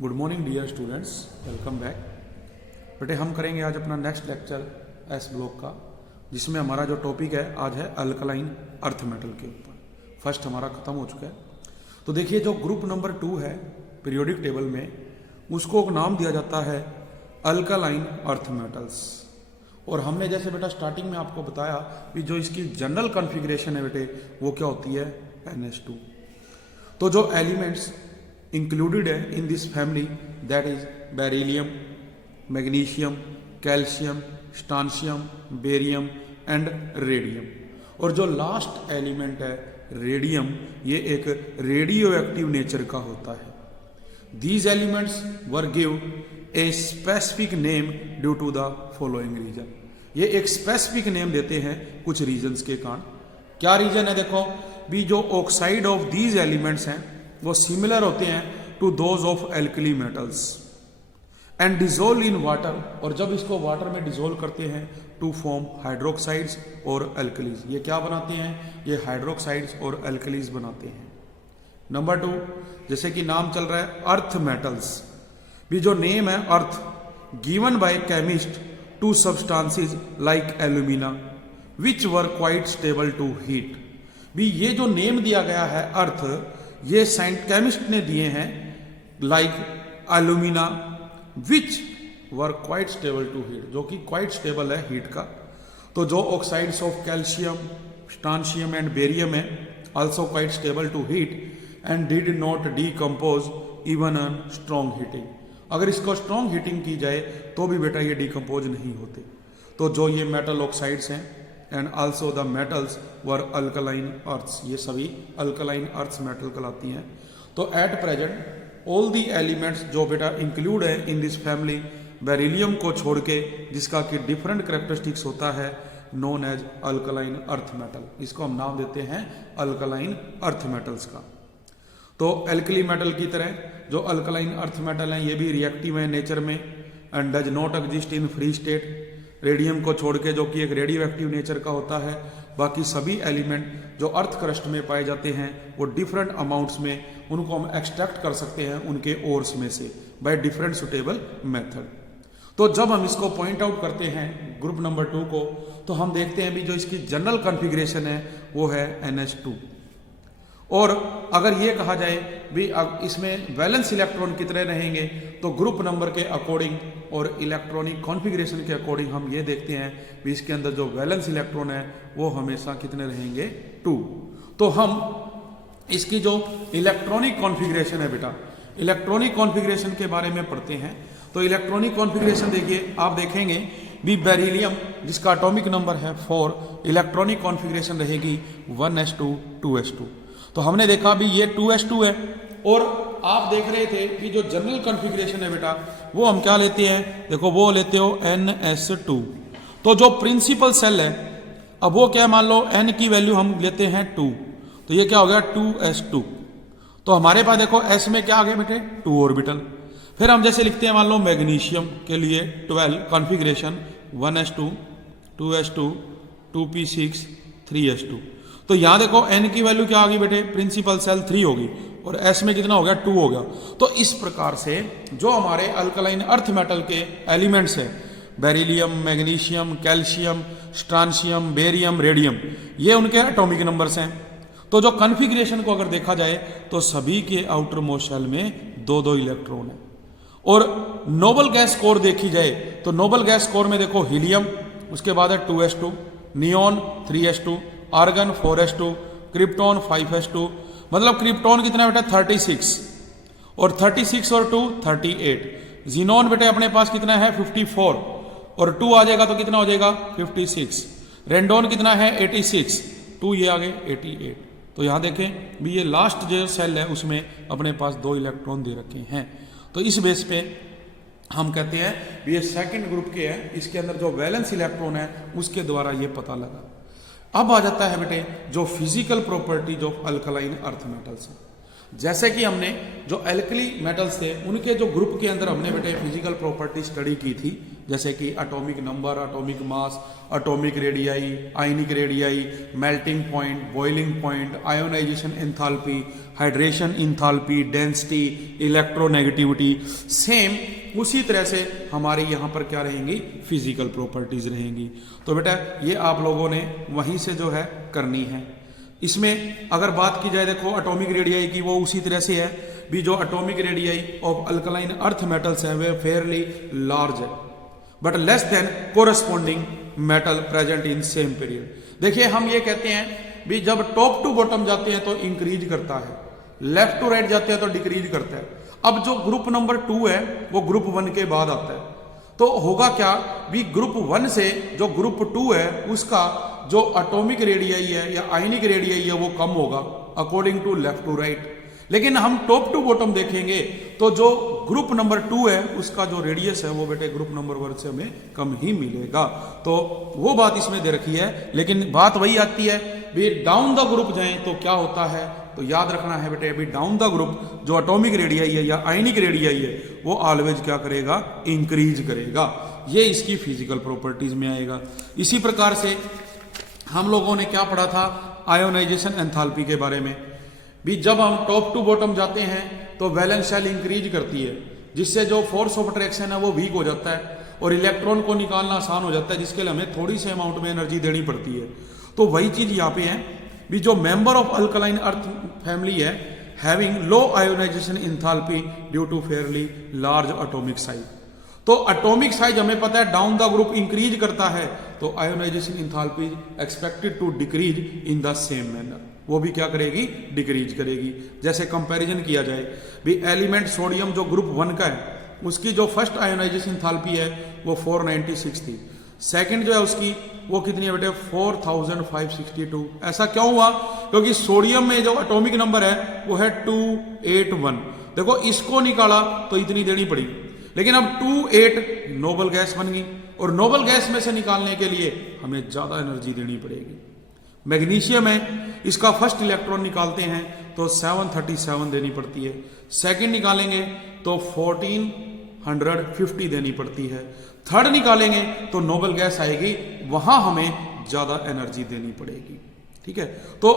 Good morning dear students, welcome back. बेटे हम करेंगे आज अपना नेक्स्ट लेक्चर एस ब्लॉक का, जिसमें हमारा जो टॉपिक है आज है अल्कलाइन अर्थ मेटल के ऊपर। फर्स्ट हमारा खत्म हो चुका है। तो देखिए जो ग्रुप नंबर 2 है पीरियोडिक टेबल में, उसको नाम दिया जाता है अल्कलाइन अर्थ मेटल्स। और हमने जैसे बेटा स्टार्टिंग में आपको बताया कि जो इसकी जनरल कॉन्फ़िगरेशन है बेटे वो क्या होती है NH2। तो जो एलिमेंट्स इंक्लूडेड है in this family that is beryllium, magnesium, calcium, strontium, barium and radium. और जो लास्ट एलिमेंट है रेडियम, ये एक रेडियो एक्टिव नेचर का होता है। These elements were give a specific name due to the following reason. ये एक स्पेसिफिक नेम देते हैं कुछ रीजन्स के कारण। क्या रीजन है? देखो भी जो ऑक्साइड ऑफ दीज एलिमेंट्स हैं वो सिमिलर होते हैं to those of alkali metals and dissolve in water. और जब इसको वाटर में डिजोल्व करते हैं टू फॉर्म हाइड्रोक्साइड्स और एल्कलीज। ये क्या बनाते हैं? ये हाइड्रोक्साइड्स और एल्कलीज बनाते हैं। नंबर 2, जैसे कि नाम चल रहा है अर्थ मेटल्स, भी जो नेम है earth given by chemist to substances like alumina which were quite stable to heat. भी ये जो नेम दिया गया है अर्थ, ये केमिस्ट ने दिए हैं like alumina which were quite stable to heat, जो कि क्वाइट स्टेबल है हीट का। तो जो oxides of calcium, strontium and barium है also quite stable to heat and did not decompose even on strong heating. अगर इसको स्ट्रॉन्ग हीटिंग की जाए तो भी बेटा ये डीकम्पोज नहीं होते। तो जो ये मेटल ऑक्साइड्स हैं and also the metals were alkaline earths, ये सभी अल्कलाइन अर्थ्स मेटल कहलाती हैं। तो at present all the elements जो बेटा इंक्लूड है इन दिस फैमिली, बेरिलियम को छोड़ के, जिसका कि डिफरेंट कैरेक्टरिस्टिक्स होता है, known as alkaline earth metal. इसको हम नाम देते हैं अल्कलाइन अर्थ मेटल्स का। तो एल्कली मेटल की तरह जो अल्कलाइन अर्थ मेटल हैं ये भी रिएक्टिव हैं नेचर में and does not exist in free state. Radium को छोड़ के, जो कि एक रेडियो एक्टिव नेचर का होता है। बाकी सभी एलिमेंट जो अर्थ क्रस्ट में पाए जाते हैं वो डिफरेंट अमाउंट्स में, उनको हम एक्सट्रैक्ट कर सकते हैं उनके ओर्स में से बाय डिफरेंट सुटेबल मेथड। तो जब हम इसको पॉइंट आउट करते हैं ग्रुप नंबर 2 को, तो हम देखते हैं भी जो इसकी जनरल कॉन्फ़िगरेशन है वो है NH2। और अगर ये कहा जाए भी अब इसमें वैलेंस इलेक्ट्रॉन कितने रहेंगे, तो ग्रुप नंबर के अकॉर्डिंग और इलेक्ट्रॉनिक कॉन्फ़िगरेशन के अकॉर्डिंग हम ये देखते हैं भी इसके अंदर जो वैलेंस इलेक्ट्रॉन है वो हमेशा कितने रहेंगे? 2। तो हम इसकी जो इलेक्ट्रॉनिक कॉन्फ़िगरेशन है बेटा, इलेक्ट्रॉनिक कॉन्फ़िगरेशन के बारे में पढ़ते हैं। तो इलेक्ट्रॉनिक कॉन्फ़िगरेशन देखिए, आप देखेंगे भी बेरिलियम जिसका एटॉमिक नंबर है 4, इलेक्ट्रॉनिक कॉन्फ़िगरेशन रहेगी 1s2 2s2। तो हमने देखा भी ये 2s2 है। और आप देख रहे थे कि जो जनरल कॉन्फ़िगरेशन है बेटा वो हम क्या लेते हैं? देखो वो लेते हो NS2। तो जो प्रिंसिपल सेल है, अब वो क्या मान लो n की वैल्यू हम लेते हैं 2, तो ये क्या हो गया 2s2। तो हमारे पास देखो s में क्या आ गया बेटे? 2 ऑर्बिटल। फिर हम जैसे लिखते हैं मान लो मैग्नीशियम के लिए 12 configuration 1s2 2s2 2p6 3s2। तो यहां देखो n की वैल्यू क्या आ गई बेटे? प्रिंसिपल सेल 3 होगी और s में कितना हो गया? 2 हो गया। तो इस प्रकार से जो हमारे अल्कलाइन अर्थ मेटल के एलिमेंट्स हैं, beryllium, magnesium, calcium, strontium, barium, radium, ये उनके एटॉमिक नंबर्स हैं। तो जो कॉन्फ़िगरेशन को अगर देखा जाए तो सभी के आउटर मोस्ट शेल में 2-2 इलेक्ट्रॉन है। और नोबल गैस कोर देखी जाए तो नोबल गैस कोर में देखो हीलियम, उसके बाद है 2s2, neon 3s2, argon 4s2, krypton 5s2। मतलब क्रिप्टॉन कितना बेटा? 36, और 36 और 2 38। जीनॉन बेटे अपने पास कितना है? 54, और 2 आ जाएगा तो कितना हो जाएगा? 56। रेंडोन कितना है? 86, 2 ये आ गए 88। तो यहां देखें भी ये लास्ट जो सेल है उसमें अपने पास 2 इलेक्ट्रॉन दे रखे हैं। तो इस बेस पे हम कहते हैं ये सेकंड ग्रुप के हैं, इसके अंदर जो वैलेंस इलेक्ट्रॉन है उसके द्वारा ये पता लगा। अब आ जाता है बेटे जो physical properties of alkaline earth metals है। जैसे कि हमने जो एल्कली मेटल्स थे उनके जो ग्रुप के अंदर हमने बेटे फिजिकल प्रॉपर्टी स्टडी की थी, जैसे कि atomic number, atomic mass, atomic radii, ionic radii, melting point, boiling point, ionisation enthalpy, hydration enthalpy, density, electronegativity. Same उसी तरह से हमारे यहाँ पर क्या रहेंगी, फिजिकल प्रॉपर्टीज रहेंगी। तो बेटा ये आप लोगों ने वहीं से जो है करनी है। इसमें अगर बात की जाए देखो एटॉमिक रेडियाई की, वो उसी तरह से है भी। जो atomic radii of alkaline earth metals है वे फेयरली लार्ज है but less than corresponding metal present in same period. देखिए हम ये कहते हैं भी जब टॉप टू बॉटम जाते हैं तो इंक्रीज करता है, लेफ्ट टू राइट जाते हैं तो डिक्रीज करता है। अब जो ग्रुप नंबर 2 है वो ग्रुप 1 के बाद आता है, तो होगा क्या भी ग्रुप 1 से जो ग्रुप 2 है उसका जो एटॉमिक रेडियाई है या आयनिक रेडियाई है वो कम होगा according to left to right. लेकिन हम टॉप टू बॉटम देखेंगे तो जो ग्रुप नंबर 2 है उसका जो रेडियस है वो बेटे ग्रुप नंबर 1 से हमें कम ही मिलेगा। तो वो बात इसमें दे रखी है, लेकिन बात वही आती है भी डाउन द ग्रुप जाएं तो क्या होता है। तो याद रखना है बेटे अभी डाउन द ग्रुप जो एटॉमिक रेडियाई है या आयनिक रेडियाई है वो ऑलवेज क्या करेगा, इंक्रीज करेगा। ये इसकी फिजिकल प्रॉपर्टीज में आएगा। इसी प्रकार से हम लोगों ने क्या पढ़ा था आयोनाइजेशन एंथैल्पी के बारे में भी। जब हम टॉप टू बॉटम जाते हैं तो वैलेंस शेल इंक्रीज करती है, जिससे जो फोर्स ऑफ अट्रैक्शन है वो वीक हो जाता है और इलेक्ट्रॉन को निकालना आसान हो जाता है, जिसके लिए हमें थोड़ी से अमाउंट में एनर्जी देनी पड़ती है। तो वही चीज यहाँ पे है भी जो member of alkaline earth family है having low ionization enthalpy due to fairly large atomic size. तो एटॉमिक साइज हमें पता है डाउन द ग्रुप इंक्रीज करता है, तो ionization enthalpy expected to decrease in the same manner, वो भी क्या करेगी, डिक्रीज करेगी। जैसे कंपैरिजन किया जाए भी एलिमेंट सोडियम जो ग्रुप 1 का है उसकी जो फर्स्ट आयोनाइजेशन एंथैल्पी है वो 496 थी, सेकंड जो है उसकी वो कितनी है बेटे 4562। ऐसा क्यों हुआ, क्योंकि सोडियम में जो एटॉमिक नंबर है वो है 281। देखो इसको निकाला तो इतनी देनी पड़ी, लेकिन अब 28 नोबल गैस बन गई और नोबल गैस में से निकालने के लिए हमें ज्यादा एनर्जी देनी पड़ेगी। मैग्नीशियम है इसका फर्स्ट इलेक्ट्रॉन निकालते हैं तो 737 देनी पड़ती है, सेकंड निकालेंगे तो 1450 देनी पड़ती है, थर्ड निकालेंगे तो नोबल गैस आएगी, वहां हमें ज्यादा एनर्जी देनी पड़ेगी। ठीक है, तो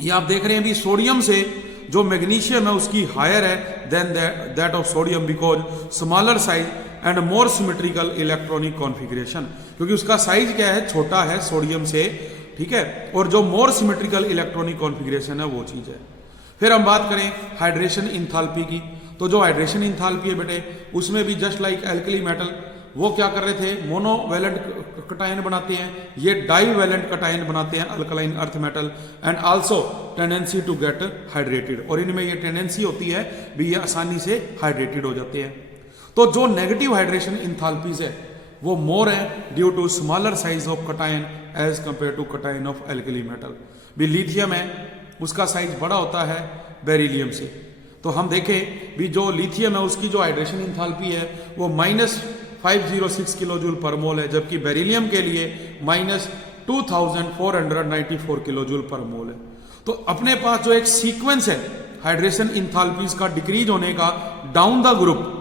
ये आप देख रहे हैं भी सोडियम से जो मैग्नीशियम है उसकी हायर है than that of sodium because smaller size and more symmetrical electronic configuration, क्योंकि उसका साइज क्या है, छोटा है सोडियम से। ठीक है, और जो मोर सिमेट्रिकल इलेक्ट्रॉनिक कॉन्फ़िगरेशन है वो चीज है। फिर हम बात करें हाइड्रेशन एंथैल्पी की, तो जो हाइड्रेशन एंथैल्पी है बेटे उसमें भी जस्ट लाइक एल्कली मेटल वो क्या कर रहे थे, मोनोवैलेंट कटायन बनाते हैं, ये डाईवैलेंट कटायन बनाते हैं alkaline earth metal and also tendency to get hydrated, और इनमें ये टेंडेंसी होती है भी ये आसानी से हाइड्रेटेड हो जाते हैं। तो जो नेगेटिव हाइड्रेशन एंथैल्पीज है वो मोर है due to smaller size of cation as compare to cation of alkali metal. भी लिथियम है उसका साइज बड़ा होता है बेरिलियम से, तो हम देखें भी जो लिथियम है उसकी जो हाइड्रेशन एंथैल्पी है वो -506 किलो जूल पर मोल है, जबकि बेरिलियम के लिए -2494 किलो जूल पर मोल है। तो अपने पास जो एक सीक्वेंस है हाइड्रेशन एंथैल्पीज का डिक्रीज होने का down the group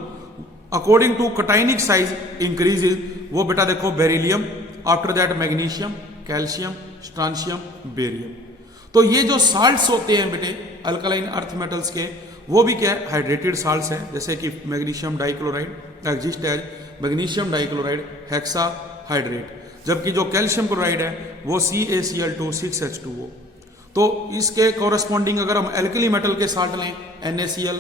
according to cationic size increases, वो बेटा देखो beryllium, after that magnesium, calcium, strontium, barium. तो ये जो साल्ट्स होते हैं बेटे अल्कलाइन अर्थ मेटल्स के वो भी क्या है, हाइड्रेटेड साल्ट्स हैं, जैसे कि magnesium dichloride exist as magnesium dichloride hexahydrate, जबकि जो कैल्शियम क्लोराइड है वो CaCl2 तो इसके कोरस्पॉन्डिंग अगर हम एल्कली मेटल के साल्ट लें NaCl,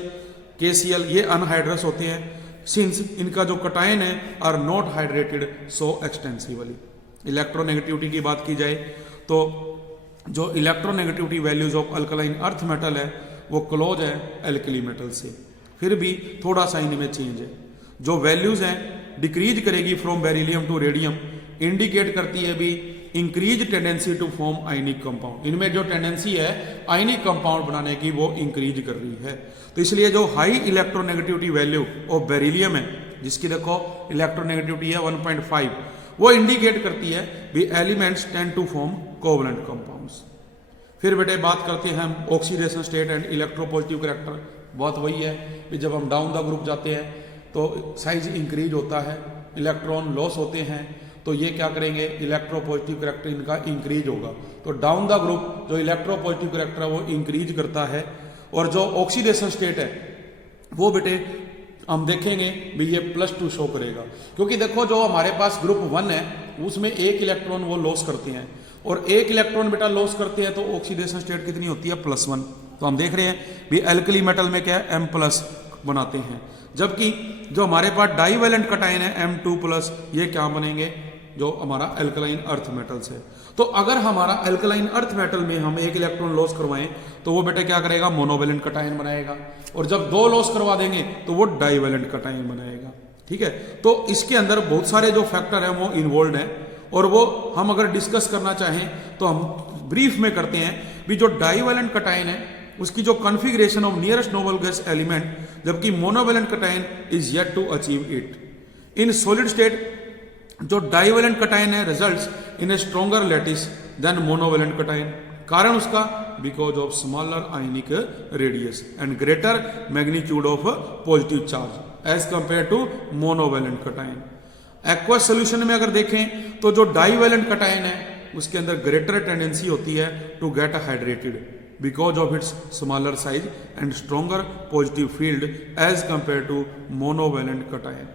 KCl, ये अनहाइड्रस होते हैं सिंस इनका जो कटायन है are not hydrated so extensively. Electronegativity की बात की जाए तो जो electronegativity values of alkaline earth metal है वो क्लोज है एल्कली मेटल से, फिर भी थोड़ा सा इनमें चेंज है। जो वैल्यूज हैं डिक्रीज करेगी from beryllium to radium, indicate करती है भी increase tendency to form ionic compound. इनमें जो टेंडेंसी है आयनिक कंपाउंड बनाने की वो इंक्रीज कर रही है। तो इसलिए जो high electronegativity value of beryllium है जिसकी देखो इलेक्ट्रोनेगेटिविटी है 1.5, वो इंडिकेट करती है भी elements tend to form covalent compounds. फिर बेटे बात करते हैं हम oxidation state and electropositive character. बात वही है कि जब हम डाउन द ग्रुप जाते हैं तो साइज इंक्रीज होता है, इलेक्ट्रॉन लॉस होते हैं, तो ये क्या करेंगे, इलेक्ट्रोपॉजिटिव करैक्टर इनका इंक्रीज होगा। तो डाउन द ग्रुप जो इलेक्ट्रोपॉजिटिव करैक्टर है वो इंक्रीज करता है, और जो ऑक्सीडेशन स्टेट है वो बेटे हम देखेंगे भी ये +2 शो करेगा, क्योंकि देखो जो हमारे पास ग्रुप 1 है उसमें एक इलेक्ट्रॉन वो लॉस करते हैं, और एक इलेक्ट्रॉन बेटा लॉस करते हैं तो ऑक्सीडेशन स्टेट कितनी होती है, +1। तो हम देख रहे हैं भी एल्कली मेटल में क्या है, M+ बनाते हैं, जबकि जो हमारे पास डाइवेलेंट कटायन है M2+, ये क्या बनेंगे, जो हमारा एल्कलाइन अर्थ मेटल्स है। तो अगर हमारा एल्कलाइन अर्थ मेटल में हम एक इलेक्ट्रॉन लॉस करवाएं तो वो बेटे क्या करेगा, मोनोवेलेंट कटायन बनाएगा, और जब 2 लॉस करवा देंगे तो वो डाइवेलेंट कटायन बनाएगा। ठीक है, तो इसके अंदर बहुत सारे जो फैक्टर हैं वो इन्वॉल्व हैं, और वो हम अगर डिस्कस करना चाहें तो हम ब्रीफ में करते हैं भी जो डाइवेलेंट कटायन है उसकी जो configuration of nearest noble gas element, जबकि monovalent cation is yet to achieve it. In solid state जो डाइवेलेंट कटायन है results in a stronger lattice than monovalent cation. कारण उसका because of smaller ionic radius and greater magnitude of positive charge as compare to monovalent cation. Aqueous solution में अगर देखें तो जो divalent cation है उसके अंदर ग्रेटर टेंडेंसी होती है to get hydrated because of its smaller size and stronger positive field as compare to monovalent cation.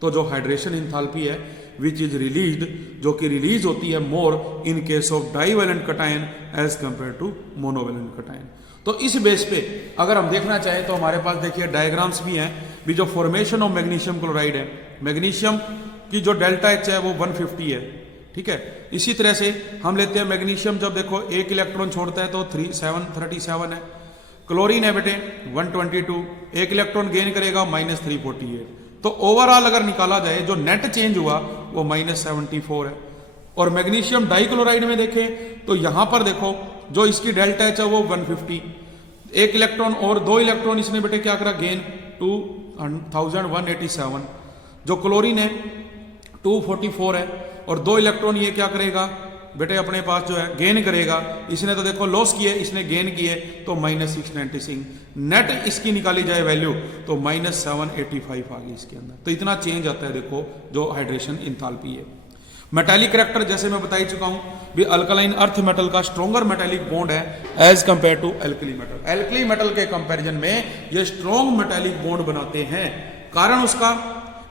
तो जो हाइड्रेशन इंथैल्पी है विच इज रिलीज्ड, जो कि रिलीज होती है more in case of divalent cation as compare to monovalent cation. तो इस base पे अगर हम देखना चाहें तो हमारे पास देखिए डायग्राम्स भी हैं भी जो फॉर्मेशन ऑफ मैग्नीशियम क्लोराइड है, मैग्नीशियम की जो डेल्टा H है वो 150 है। ठीक है, इसी तरह से हम लेते हैं मैग्नीशियम, जब देखो एक इलेक्ट्रॉन छोड़ता है तो 37 है। क्लोरीन है बेटे 122, एक इलेक्ट्रॉन गेन करेगा -348। तो ओवरऑल अगर निकाला जाए जो नेट चेंज हुआ वो -74 है। और मैग्नीशियम डाइक्लोराइड में देखें तो यहां पर देखो जो इसकी डेल्टा H है वो 150, एक इलेक्ट्रॉन और 2 इलेक्ट्रॉन इसने बेटे क्या करा, गेन 2187। जो क्लोरीन है 244 है, और 2 इलेक्ट्रॉन ये क्या करेगा बेटे अपने पास जो है गेन करेगा, इसने तो देखो लॉस किए, इसने गेन किए, तो -696। नेट इसकी निकाली जाए वैल्यू तो -785 आ गई इसके अंदर। तो इतना चेंज आता है देखो जो हाइड्रेशन इंथैल्पी है। मेटालिक करैक्टर जैसे मैं बता ही चुका हूं भी अल्कलाइन अर्थ मेटल का स्ट्रॉन्गर मेटालिक बॉन्ड है as compare to alkali metal. Alkali metal के कंपैरिजन में ये स्ट्रॉन्ग मेटालिक बॉन्ड बनाते हैं। कारण उसका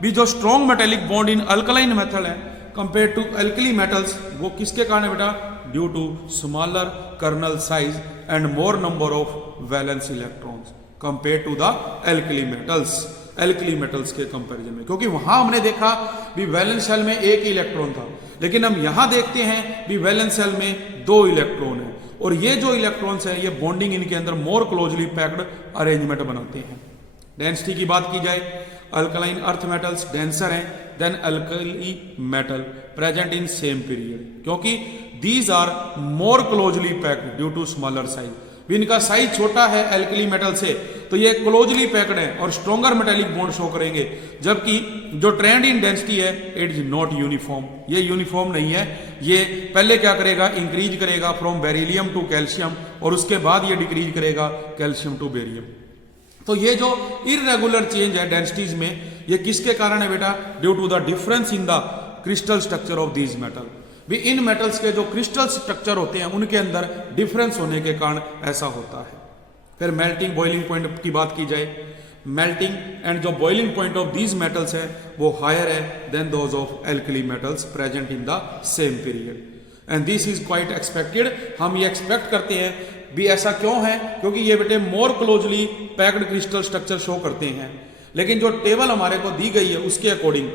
भी जो strong metallic bond in alkaline method है कंपेयर टू एल्कली मेटल्स, वो किसके कारण है बेटा, due to smaller kernel size and more number of valence electrons compare to the alkali metals. Alkali metals के कंपैरिजन में, क्योंकि वहां हमने देखा भी वैलेंस शेल में एक ही इलेक्ट्रॉन था, लेकिन हम यहां देखते हैं भी वैलेंस शेल में 2 इलेक्ट्रॉन है, और ये जो इलेक्ट्रॉन्स है ये बॉन्डिंग इनके अंदर मोर क्लोजली पैक्ड अरेंजमेंट बनाते हैं। डेंसिटी की बात की जाए, अल्कलाइन अर्थ मेटल्स डेंसर हैं than alkali metal present in same period, क्योंकि these are more closely packed due to smaller size. भी इनका साइज छोटा है एल्कली मेटल से, तो ये क्लोजली पैक्ड है और स्ट्रॉन्गर मेटालिक बॉन्ड शो करेंगे, जबकि जो ट्रेंड इन डेंसिटी है इट इज नॉट यूनिफॉर्म, ये यूनिफॉर्म नहीं है। ये पहले क्या करेगा, इंक्रीज करेगा फ्रॉम बेरिलियम टू कैल्शियम, और उसके बाद ये डिक्रीज करेगा कैल्शियम टू बेरियम। तो ये जो इरेगुलर चेंज है डेंसिटीज में, ये किसके कारण है बेटा, due to the difference in the crystal structure of these metal. भी इन मेटल्स के जो क्रिस्टल स्ट्रक्चर होते हैं उनके अंदर डिफरेंस होने के कारण ऐसा होता है। फिर मेल्टिंग बॉइलिंग पॉइंट की बात की जाए, मेल्टिंग एंड जो boiling point of these metals है वो हायर है than those of alkali metals present in the same period, and this is quite expected. हम ये एक्सपेक्ट करते हैं भी ऐसा क्यों है, क्योंकि ये बेटे मोर closely packed crystal structure show करते हैं, लेकिन जो टेबल हमारे को दी गई है उसके अकॉर्डिंग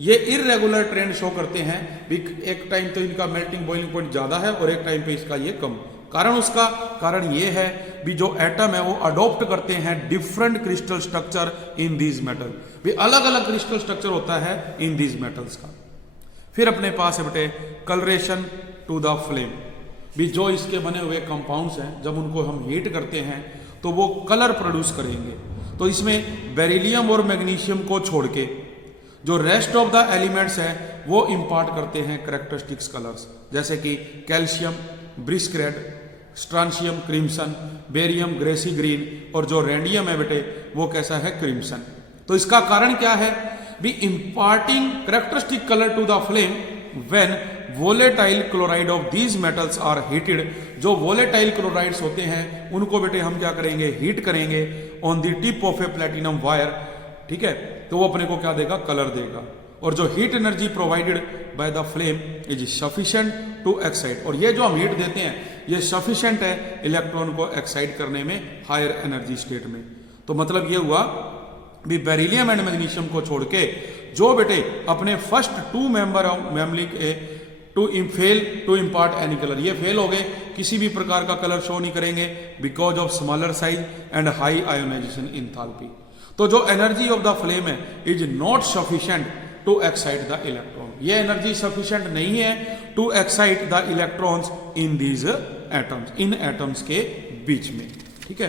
ये इरेगुलर ट्रेंड शो करते हैं भी एक टाइम तो इनका मेल्टिंग बॉइलिंग पॉइंट ज्यादा है और एक टाइम पे इसका ये कम। कारण उसका कारण ये है भी जो एटम है वो अडॉप्ट करते हैं different crystal structure in these metal, भी अलग अलग क्रिस्टल स्ट्रक्चर होता है इन दीज मेटल्स का। फिर अपने पास है बेटे कलरेशन टू द फ्लेम, भी जो इसके बने हुए कंपाउंड्स हैं जब उनको हम हीट करते हैं तो वो कलर प्रोड्यूस करेंगे। तो इसमें बेरिलियम और मैग्नीशियम को छोड़ के जो रेस्ट ऑफ द एलिमेंट्स हैं वो इंपार्ट करते हैं कैरेक्टरिस्टिक्स कलर्स, जैसे कि calcium brick red, strontium crimson, barium grassy green, और जो रेडियम है बेटे वो कैसा है, क्रिम्सन। तो इसका कारण क्या है, be imparting characteristic colour to the flame when volatile chloride of these metals are heated. जो वोलेटाइल क्लोराइड्स होते हैं उनको बेटे हम क्या करेंगे, हीट करेंगे on the tip of a platinum wire, ठीक है, तो वो अपने को क्या देगा, कलर देगा। और जो heat energy provided by the flame is sufficient to excite, और ये जो हम हीट देते हैं ये सफिशिएंट है इलेक्ट्रॉन को एक्साइट करने में हायर एनर्जी स्टेट में। तो मतलब ये हुआ भी बेरिलियम एंड मैग्नीशियम को छोड़ के जो बेटे अपने first two member of family के fail to impart any colour, ये फेल हो गए, किसी भी प्रकार का कलर शो नहीं करेंगे because of smaller size and high ionization enthalpy. तो जो एनर्जी ऑफ द फ्लेम है is not sufficient to excite the electron, ये एनर्जी सफिशिएंट नहीं है to excite the electrons in these atoms, इन एटम्स के बीच में, ठीक है।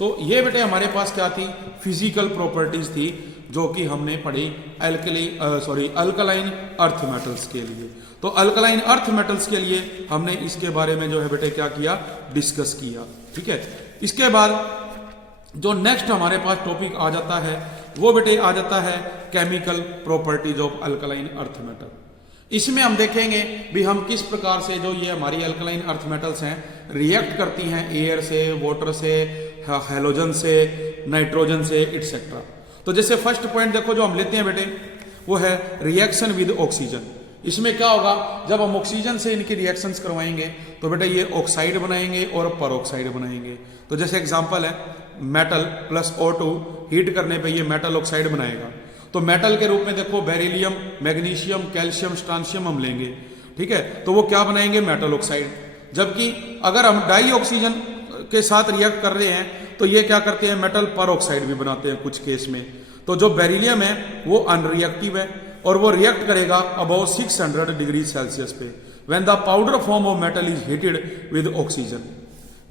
तो ये बेटे हमारे पास क्या थी, फिजिकल प्रॉपर्टीज थी जो कि हमने पढ़ी अल्कलाइन अर्थ मेटल्स के लिए। तो अल्कलाइन अर्थ मेटल्स के लिए हमने इसके बारे में जो है बेटे क्या किया, डिस्कस किया, ठीक है। इसके बाद जो नेक्स्ट हमारे पास टॉपिक आ जाता है वो बेटे आ जाता है chemical properties of alkaline earth metal. इसमें हम देखेंगे भी हम किस प्रकार से जो ये हमारी अल्कलाइन अर्थ मेटल्स हैं रिएक्ट करती हैं एयर से, वाटर से, हैलोजन से, नाइट्रोजन से, एटसेट्रा। तो जैसे फर्स्ट पॉइंट देखो जो हम लेते हैं बेटे वो है रिएक्शन विद ऑक्सीजन। इसमें क्या होगा, जब हम ऑक्सीजन से इनकी रिएक्शंस करवाएंगे तो बेटा ये ऑक्साइड बनाएंगे और परऑक्साइड बनाएंगे। तो जैसे एग्जांपल है मेटल प्लस O2 हीट करने पे ये मेटल ऑक्साइड बनाएगा। तो मेटल के रूप में देखो बेरिलियम, मैग्नीशियम, कैल्शियम, स्ट्रांशियम हम लेंगे, ठीक है, तो वो क्या बनाएंगे, मेटल ऑक्साइड। जबकि अगर हम डाई ऑक्सीजन के साथ रिएक्ट कर रहे हैं तो ये क्या करते हैं, मेटल परऑक्साइड भी बनाते हैं कुछ केस में। तो जो बेरिलियम है वो अनरिएक्टिव है और वो रिएक्ट करेगा अबाउट 600 डिग्री सेल्सियस पे when the powder form of metal is heated with oxygen.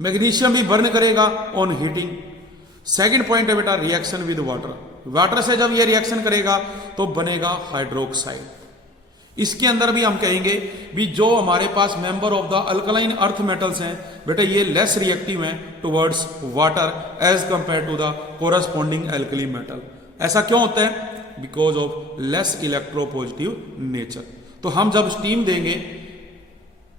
Magnesium भी बर्न करेगा ऑन हीटिंग। सेकंड पॉइंट है बेटा रिएक्शन विद वाटर। वाटर से जब ये रिएक्शन करेगा तो बनेगा हाइड्रोक्साइड। इसके अंदर भी हम कहेंगे भी जो हमारे पास member of the alkaline earth metals हैं बेटा ये लेस रिएक्टिव हैं towards water as compare to the corresponding alkali metal. ऐसा क्यों होता है, because of less electropositive nature. तो हम जब स्टीम देंगे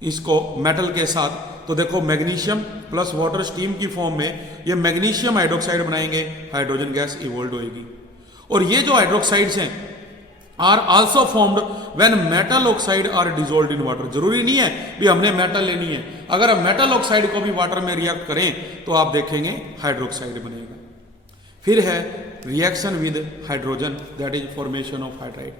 इसको मेटल के साथ तो देखो मैग्नीशियम प्लस वाटर स्टीम की फॉर्म में ये मैग्नीशियम हाइड्रोक्साइड बनाएंगे, हाइड्रोजन गैस इवोल्व होगी। और ये जो हाइड्रोक्साइड्स हैं are also formed when metal oxide are dissolved in water. जरूरी नहीं है भी हमने मेटल लेनी है, अगर हम मेटल ऑक्साइड को भी वाटर में रिएक्ट करें तो आप देखेंगे हाइड्रोक्साइड बनेगा। फिर है reaction with hydrogen, that is formation of hydride.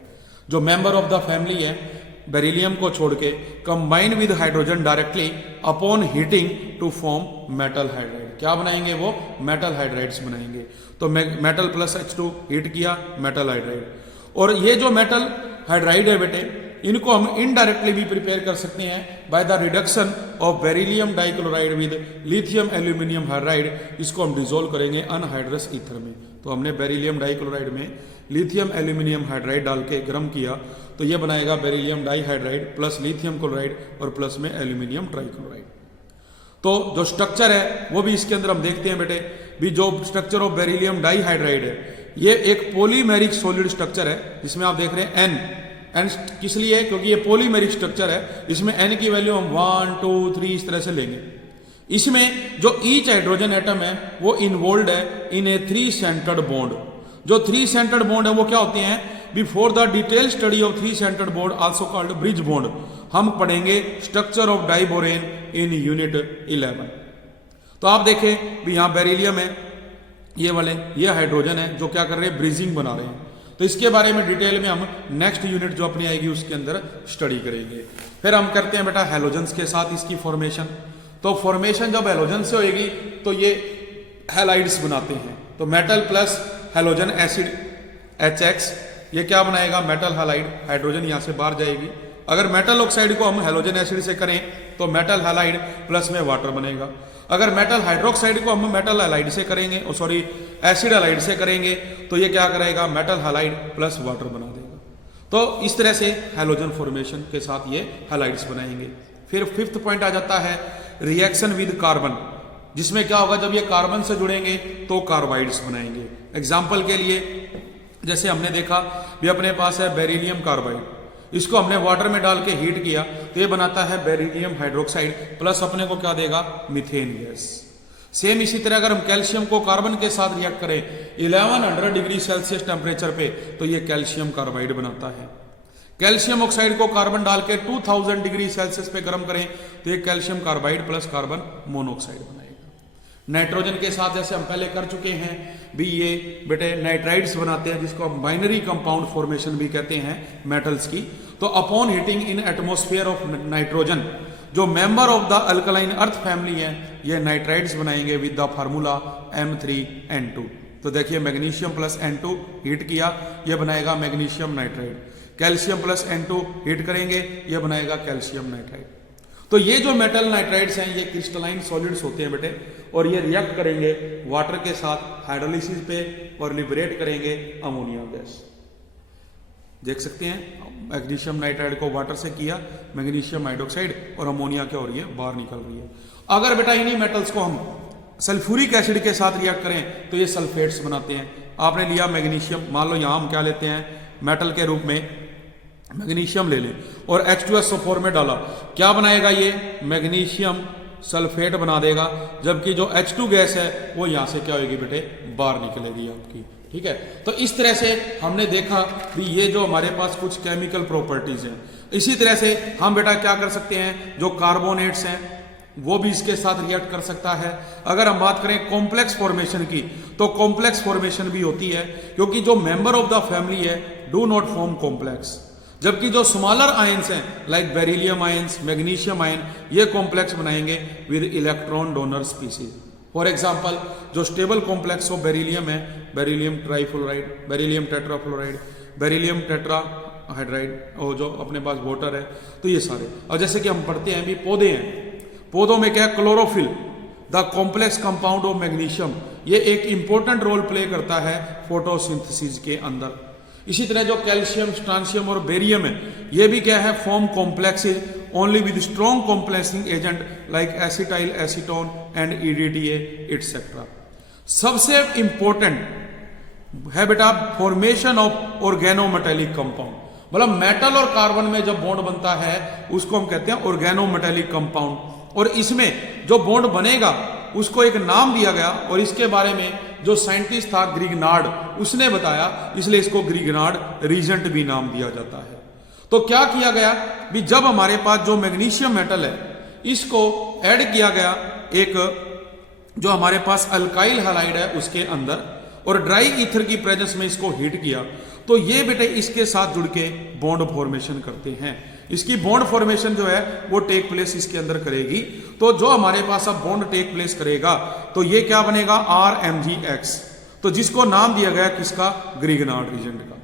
जो मेंबर ऑफ द फैमिली है बेरिलियम को छोड़ के combine with hydrogen directly upon heating to form metal hydride. क्या बनाएंगे वो, मेटल हाइड्राइड्स बनाएंगे। तो मेटल प्लस H2 हीट किया मेटल हाइड्राइड। और ये जो मेटल हाइड्राइड है बेटे इनको हम इनडायरेक्टली भी प्रिपेयर कर सकते हैं by the reduction of beryllium dichloride with lithium aluminium hydride. इसको हम डिसोल्व करेंगे अनहाइड्रस ईथर में। तो हमने बेरिलियम डाइक्लोराइड में लिथियम एल्यूमिनियम हाइड्राइड डाल के गर्म किया तो ये बनाएगा बेरिलियम डाइहाइड्राइड प्लस लिथियम क्लोराइड और प्लस में एल्यूमिनियम ट्राइक्लोराइड। तो जो स्ट्रक्चर है वो भी इसके अंदर हम देखते हैं बेटे भी जो स्ट्रक्चर ऑफ बेरिलियम डाइहाइड्राइड है ये एक पॉलीमेरिक सॉलिड स्ट्रक्चर है जिसमें आप देख रहे हैं एन किस लिए, क्योंकि ये पॉलीमेरिक स्ट्रक्चर है। इसमें एन की वैल्यू हम 1 2 3 इस तरह से लेंगे। इसमें जो ईच हाइड्रोजन एटम है वो इन्वॉल्व है इन ए 3 सेंटर्ड बॉन्ड। जो 3 सेंटर्ड बॉन्ड है वो क्या होते हैं, before the detail study of 3 centred bond also called bridge bond हम पढ़ेंगे structure of diborane in unit 11। तो आप देखें भी यहां बेरिलियम है, ये वाले ये हाइड्रोजन है जो क्या कर रहे हैं, ब्रिजिंग बना रहे हैं। तो इसके बारे में डिटेल में हम नेक्स्ट यूनिट जो अपनी आएगी उसके अंदर स्टडी करेंगे। फिर हम करते हैं बेटा हैलोजन्स के साथ इसकी फॉर्मेशन। तो फॉर्मेशन जब हैलोजन से होगी तो ये हैलाइड्स बनाते हैं। तो metal plus halogen acid HX ये क्या बनाएगा, मेटल हैलाइड। हाइड्रोजन यहां से बाहर जाएगी। अगर मेटल ऑक्साइड को हम हैलोजन एसिड से करें तो मेटल हैलाइड प्लस में वाटर बनेगा। अगर मेटल हाइड्रोक्साइड को हम मेटल हैलाइड से करेंगे एसिड हैलाइड से करेंगे तो ये क्या करेगा, मेटल हैलाइड प्लस वाटर बना देगा। तो इस तरह से हैलोजन फॉर्मेशन के साथ ये हैलाइड्स बनाएंगे। फिर फिफ्थ पॉइंट आ जाता है रिएक्शन विद कार्बन, जिसमें क्या होगा, जब ये कार्बन से जुड़ेंगे तो कार्बाइड्स बनाएंगे। एग्जाम्पल के लिए जैसे हमने देखा भी अपने पास है बेरिलियम कार्बाइड, इसको हमने वाटर में डाल के हीट किया तो ये बनाता है बेरिलियम हाइड्रोक्साइड प्लस अपने को क्या देगा, मीथेन गैस। सेम इसी तरह अगर हम कैल्शियम को कार्बन के साथ रिएक्ट करें 1100 डिग्री सेल्सियस टेम्परेचर पे तो ये कैल्शियम कार्बाइड बनाता है। कैल्शियम ऑक्साइड को कार्बन डाल के 2000 डिग्री सेल्सियस पे गर्म करें तो ये calcium carbide plus carbon monoxide बनाएगा। नाइट्रोजन के साथ जैसे हम पहले कर चुके हैं भी, ये बेटे नाइट्राइड्स बनाते हैं जिसको हम बाइनरी कंपाउंड फॉर्मेशन भी कहते हैं मेटल्स की। तो upon heating in atmosphere of nitrogen, जो member of the alkaline earth family है, ये नाइट्राइड्स बनाएंगे विद द फार्मूला M3N2। तो देखिए मैग्नीशियम प्लस N2 हीट किया, ये बनाएगा magnesium nitride. Calcium plus N2 heat करेंगे, ये बनाएगा कैल्शियम नाइट्राइड। तो ये जो मेटल नाइट्राइड्स हैं ये क्रिस्टलाइन सॉलिड्स होते हैं बेटे, और ये रिएक्ट करेंगे वाटर के साथ हाइड्रोलिसिस पे और लिबरेट करेंगे अमोनिया गैस। देख सकते हैं मैग्नीशियम नाइट्राइड को वाटर से किया, मैग्नीशियम हाइड्रोक्साइड और अमोनिया क्या हो रही है, बाहर निकल रही है। अगर बेटा इन्हीं मेटल्स को हम सल्फ्यूरिक एसिड के साथ रिएक्ट करें तो ये सल्फेट्स बनाते हैं। आपने लिया मैग्नीशियम, मान लो यहां हम क्या लेते हैं मेटल के रूप में मैग्नीशियम ले लें और H2SO4 में डाला, क्या बनाएगा, ये मैग्नीशियम सल्फेट बना देगा, जबकि जो H2 गैस है वो यहां से क्या होगी बेटे, बाहर निकलेगी आपकी। ठीक है, तो इस तरह से हमने देखा भी ये जो हमारे पास कुछ केमिकल प्रॉपर्टीज हैं। इसी तरह से हम बेटा क्या कर सकते हैं, जो कार्बोनेट्स हैं वो भी इसके साथ रिएक्ट कर सकता है। अगर हम बात करें कॉम्प्लेक्स फॉर्मेशन की तो कॉम्प्लेक्स फॉर्मेशन भी होती है, क्योंकि जो मेंबर ऑफ द फैमिली है डू नॉट फॉर्म कॉम्प्लेक्स, जबकि जो स्मॉलर आयंस हैं like beryllium ions, magnesium ion, ये कॉम्प्लेक्स बनाएंगे with electron donor species. For example जो स्टेबल कॉम्प्लेक्स ऑफ बेरिलियम है, beryllium trifluoride, beryllium tetrafluoride, beryllium tetrahydride, और जो अपने पास वाटर है, तो ये सारे। और जैसे कि हम पढ़ते हैं भी पौधे हैं, पौधों में क्या है, chlorophyll the complex compound of magnesium, ये एक इंपॉर्टेंट रोल प्ले करता है फोटोसिंथेसिस के अंदर। इसी तरह जो कैल्शियम, स्ट्रांशियम और बेरियम है, ये भी क्या है, form complexes only with strong complexing agent like acetyl acetone and EDTA etcetera. सबसे इंपॉर्टेंट है बेटा फॉर्मेशन ऑफ ऑर्गेनोमेटेलिक कंपाउंड, मतलब मेटल और कार्बन में जब बॉन्ड बनता है उसको हम कहते हैं ऑर्गेनोमेटेलिक कंपाउंड। और इसमें जो बॉन्ड बनेगा उसको एक नाम दिया गया, और इसके बारे में जो साइंटिस्ट था ग्रिगनार्ड, उसने बताया, इसलिए इसको ग्रिगनार्ड रीजेंट भी नाम दिया जाता है। तो क्या किया गया भी, जब हमारे पास जो मैग्नीशियम मेटल है इसको ऐड किया गया एक जो हमारे पास अल्काइल हैलाइड है उसके अंदर, और ड्राई ईथर की प्रेजेंस में इसको हीट किया, तो ये बेटे इसके साथ जुड़ के बॉन्ड फॉर्मेशन करते हैं। इसकी बॉन्ड फॉर्मेशन जो है वो टेक प्लेस इसके अंदर करेगी। तो जो हमारे पास अब बॉन्ड टेक प्लेस करेगा तो ये क्या बनेगा, RMgX, तो जिसको नाम दिया गया किसका, ग्रिगनार्ड रीजेंट का।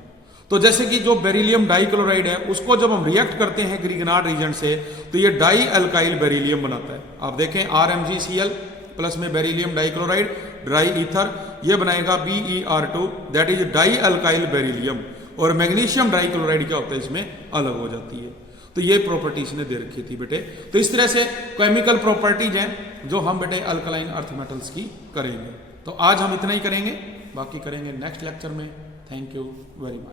तो जैसे कि जो बेरिलियम डाइक्लोराइड है उसको जब हम रिएक्ट करते हैं ग्रिगनार्ड रीजेंट से तो ये डाई अल्काइल बेरिलियम बनाता है। आप देखें RMgCl प्लस में बेरिलियम डाइक्लोराइड, ड्राई ईथर, ये बनाएगा BeR2 that is die alkyl beryllium, और मैग्नीशियम डाइक्लोराइड क्या होता है इसमें अलग हो जाती है। तो ये प्रॉपर्टीज ने दे रखी थी बेटे। तो इस तरह से केमिकल प्रॉपर्टीज हैं जो हम बेटे अल्कलाइन अर्थ मेटल्स की करेंगे। तो आज हम इतना ही करेंगे, बाकी करेंगे नेक्स्ट लेक्चर में। Thank you very much.